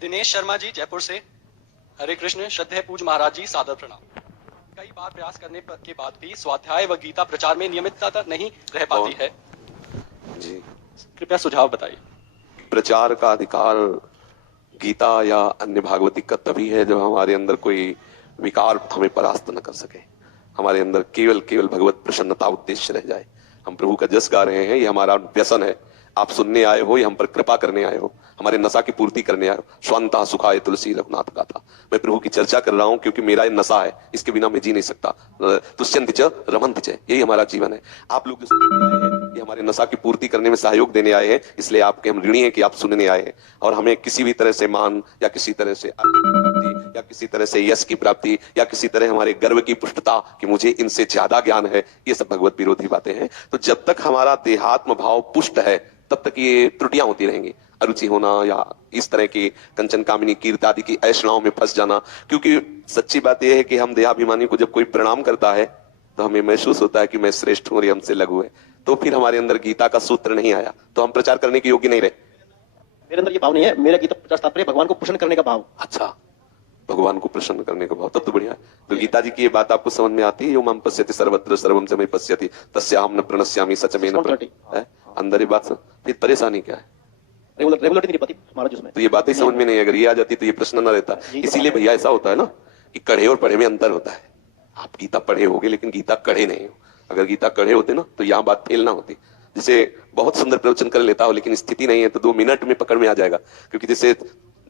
दिनेश शर्मा जी, जयपुर से। हरे कृष्ण। श्रद्धेय पूज्य महाराज जी, सादर प्रणाम। कई बार प्रयास करने के बाद भी स्वाध्याय व गीता प्रचार में नियमितता नहीं रह पाती है जी। कृपया सुझाव बताइए। प्रचार का अधिकार गीता या अन्य भागवतिक का तभी है जब हमारे अंदर कोई विकार हमें परास्त न कर सके, हमारे अंदर केवल केवल भगवत प्रसन्नता उद्देश्य रह जाए। हम प्रभु का जस गा रहे हैं, ये हमारा व्यसन है। आप सुनने आए हो या हम पर कृपा करने आए हो, हमारे नशा की पूर्ति करने आए हो। स्वांता सुखाय तुलसी रघुनाथ का था। मैं प्रभु की चर्चा कर रहा हूं क्योंकि मेरा ये नशा है, इसके बिना मैं जी नहीं सकता। तुष्यंति च रमन्ति च, यही हमारा जीवन है। आप लोग जो सुनने आए हैं, ये हमारे नशा की पूर्ति करने में सहयोग देने आए हैं, इसलिए आपके हम ऋणी हैं कि आप सुनने आए हैं। और हमें किसी भी तरह से मान या किसी तरह से प्राप्ति या किसी तरह से यश की प्राप्ति या किसी तरह हमारे गर्व की पुष्टता कि मुझे इनसे ज्यादा ज्ञान है, ये सब भगवत विरोधी बातें हैं। तो जब तक हमारा देहात्म भाव पुष्ट है तब तक ये त्रुटियां होती रहेंगी। अरुचि होना या इस तरह की कंचन कामिनी कीर्ति आदि की ऐषणाओं में फंस जाना। क्योंकि सच्ची बात यह है कि हम देहाभिमानी को जब कोई प्रणाम करता है तो हमें महसूस होता है कि मैं श्रेष्ठ हूं और ये हमसे लघु है, तो फिर हमारे अंदर गीता का सूत्र नहीं आया, तो हम प्रचार करने के योग्य नहीं रहे। मेरे अंदर ये भाव नहीं है। मेरा गीता प्रचार तात्पर्य भगवान को प्रसन्न करने का भाव। अच्छा, भगवान को प्रसन्न करने का भाव, तब तो बढ़िया है। तो गीता जी की ये बात आपको समझ में आती है, यो माम पश्यति सर्वत्र सर्वम च मयि पश्यति तस्याहं न प्रणश्यामि सच में न प्रणश्यामि। अंदर ये बात फिर परेशानी क्या है? रेगुलरिटी नहीं पाती महाराज उसमें। तो ये बातें समझ में नहीं, अगर ये आ जाती तो ये प्रश्न न रहता। इसीलिए भैया ऐसा होता है ना कि कढ़े और पढ़े में अंतर होता है। आप गीता पढ़े होगे लेकिन गीता कढ़े नहीं हो। अगर गीता कढ़े होते ना तो यहाँ बात फेल ना होती। जैसे बहुत सुंदर प्रवचन कर लेता हो लेकिन स्थिति नहीं है तो 2 मिनट में पकड़ में आ जाएगा, क्योंकि जैसे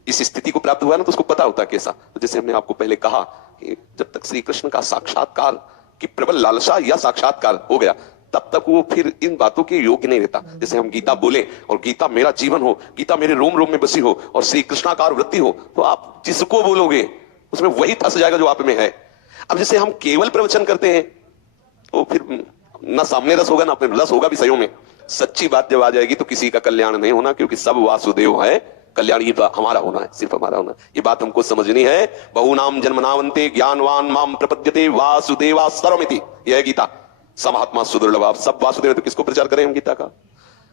इस स्थिति को प्राप्त हुआ ना तो उसको पता होता है कैसा। तो जैसे हमने आपको पहले कहा कि जब तक श्री कृष्ण का साक्षात्कार की प्रबल लालसा या साक्षात्कार हो गया तब तक वो फिर इन बातों के योग्य नहीं रहता। जैसे हम गीता बोले और गीता मेरा जीवन हो, गीता मेरे रोम रोम में बसी हो और श्री कृष्णाकार वृत्ति हो, तो आप जिसको बोलोगे उसमें वही फंस जाएगा जो आप में है। अब जैसे हम केवल प्रवचन करते हैं तो फिर ना सामने रस होगा ना अपने रस होगा विषयों में। सच्ची बात जब आ जाएगी तो किसी का कल्याण नहीं होना, क्योंकि सब वासुदेव है। कल्याण ये हमारा होना है, सिर्फ हमारा होना है। ये बात हमको समझनी है। बहुनाम जन्मनावन्ते ज्ञानवान माम प्रपद्यते वासुदेवा सर्वमिति, यह है गीता। समात्मा सुदुर्लभ। आप सब वासुदेव, तो किसको प्रचार करें हम गीता का?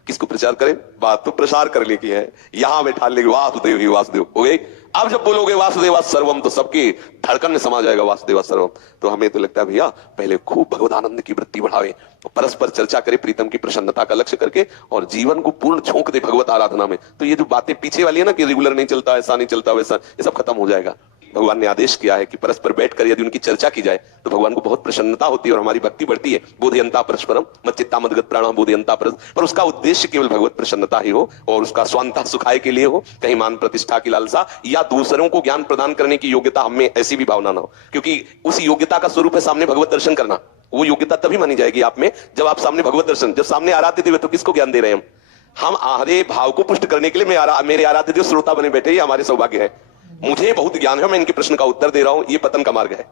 किसको प्रचार करें? बात तो प्रसार करने की है। यहां बैठा लेंगे वासुदेव ही वासुदेव हो गए। अब जब बोलोगे वासुदेवा सर्वम तो सबकी धड़कन में समा जाएगा वासुदेवा सर्वम। तो हमें तो लगता है भैया पहले खूब भगवदानंद की वृत्ति बढ़ावे, तो परस्पर चर्चा करे प्रीतम की प्रसन्नता का लक्ष्य करके और जीवन को पूर्ण झोंक दे भगवत आराधना में। तो ये जो बातें पीछे वाली है ना कि रेगुलर नहीं चलता, ऐसा नहीं चलता, वैसा, ये सब खत्म हो जाएगा। भगवान ने आदेश किया है कि परस्पर बैठकर यदि उनकी चर्चा की जाए तो भगवान को बहुत प्रसन्नता होती है और हमारी भक्ति बढ़ती है। बोधयंता परस्परम मच्चित्ता मदगत प्राणा बोधयंता पर उसका उद्देश्य केवल भगवत प्रसन्नता ही हो और उसका स्वांता सुखाय के लिए हो, कहीं मान प्रतिष्ठा की लालसा या दूसरों को ज्ञान प्रदान करने की योग्यता हमें ऐसी भी भावना ना हो। क्योंकि उस योग्यता का स्वरूप है सामने भगवत दर्शन करना। वो योग्यता तभी मानी जाएगी आप में जब आप सामने भगवत दर्शन, जब सामने आराध्य देव, तो किसको ज्ञान दे रहे हैं हम आधे भाव को पुष्ट करने के लिए मेरे आराध्य देव श्रोता बने बैठे, ये हमारे सौभाग्य है। मुझे बहुत ज्ञान है, मैं इनके प्रश्न का उत्तर दे रहा हूं, ये पतन का मार्ग है।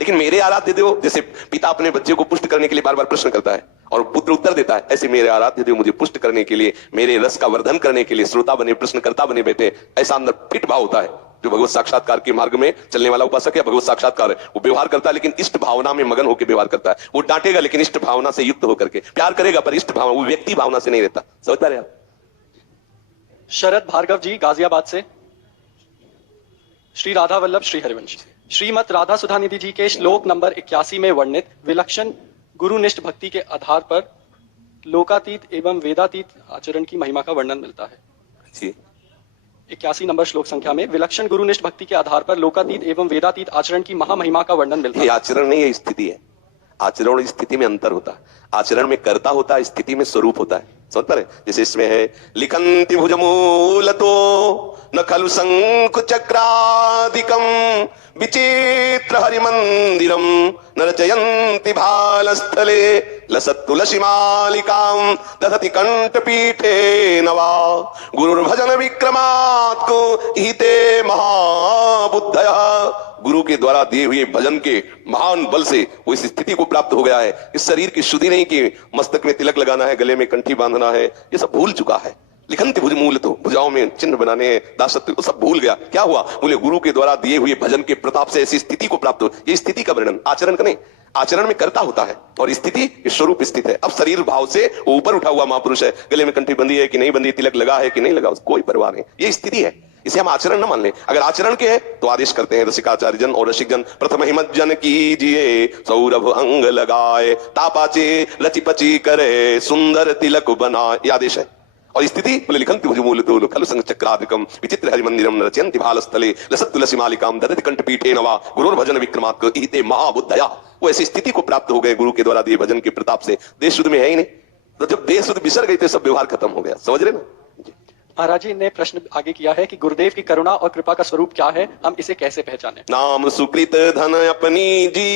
लेकिन मेरे आराध्य देव, जैसे पिता अपने बच्चे को पुष्ट करने के लिए बार बार प्रश्न करता है और पुत्र उत्तर देता है, ऐसे मेरे आराध्य देव मुझे पुष्ट करने के लिए, मेरे रस का वर्धन करने के लिए श्रोता बने, प्रश्नकर्ता बने बैठे। ऐसा अंदर फिट भाव होता है। जो भगवत साक्षात्कार के मार्ग में चलने वाला उपासक है, भगवत साक्षात्कार है, वो व्यवहार करता है लेकिन इष्ट भावना में मगन होकर व्यवहार करता है। वो डांटेगा लेकिन इष्ट भावना से युक्त होकर के प्यार करेगा, पर इष्ट भावना, वो व्यक्ति भावना से नहीं रहता। समझ पा रहे आप? शरद भार्गव जी, गाजियाबाद से। श्री राधा वल्लभ श्री हरिवंश। श्रीमत राधा सुधा निधि जी के श्लोक नंबर 81 में वर्णित विलक्षण गुरुनिष्ठ भक्ति के आधार पर लोकातीत एवं वेदातीत आचरण की महिमा का वर्णन मिलता है जी। 81 नंबर श्लोक संख्या में विलक्षण गुरुनिष्ठ भक्ति के आधार पर लोकातीत एवं वेदातीत आचरण की महामहिमा का वर्णन मिलता है। आचरण नहीं है, स्थिति है। आचरण और स्थिति में अंतर होता है। आचरण में कर्ता होता है, स्थिति में स्वरूप होता है। समझ पा रहे? जैसे इसमें है लिखन्ति भुजमूलतो न खलु शंख चक्रादिकम विचित्र हरिमंदिरम न रचयन्ति भालस्थले लसत् तुलसी मालिकां दधति कंठपीठे नवा गुरुर्भजन विक्रमात् को हिते महाबुद्धयः। गुरु के द्वारा दिए हुए भजन के महान बल से वो इस स्थिति को प्राप्त हो गया है। इस शरीर की शुद्धि नहीं कि मस्तक में तिलक लगाना है, गले में कंठी बांधना है, ये सब भूल चुका है। लिखन्ति भुज मूल, तो भुजाओं में चिन्ह बनाने हैं, दासत्व, वो सब भूल गया। क्या हुआ? बोले गुरु के द्वारा दिए हुए भजन के प्रताप से ऐसी स्थिति को प्राप्त हो। ये स्थिति का वर्णन, आचरण का नहीं। आचरण में कर्ता होता है और स्थिति स्वरूप स्थित है। अब शरीर भाव से ऊपर उठा हुआ महापुरुष है, गले में कंठी बंधी है कि नहीं बंधी, तिलक लगा है कि नहीं लगा, कोई परवाह नहीं, ये स्थिति है। इसे हम आचरण न मान लें। अगर आचरण के है तो आदेश करते हैं रसिकाचार्य जन और रसिक जन, प्रथम हिमत जन कीजिए सौरभ अंग लगाए, तापाचे लची पची करे सुंदर तिलक बनाए, ये आदेश है। और स्थिति बोले लिखंति भुजमूलतो खलु संग चक्रादिकम विचित्र हरि मंदिरम रचयन्ति भालस्थले लसत तुलसी मालिकाम ददति कंठपीठे नवा गुरुर भजन विक्रमात् इहिते महाबुद्धया। वो ऐसी स्थिति को प्राप्त हो गए गुरु के द्वारा दिए भजन के प्रताप से। देश शुद्ध में है ही नहीं, तो जब देश शुद्ध बिसर गई तो सब व्यवहार खत्म हो गया। समझ रहे ना? महाराज जी ने प्रश्न आगे किया है कि गुरुदेव की करुणा और कृपा का स्वरूप क्या है, हम इसे कैसे पहचानें? नाम सुकृत धन अपनी जी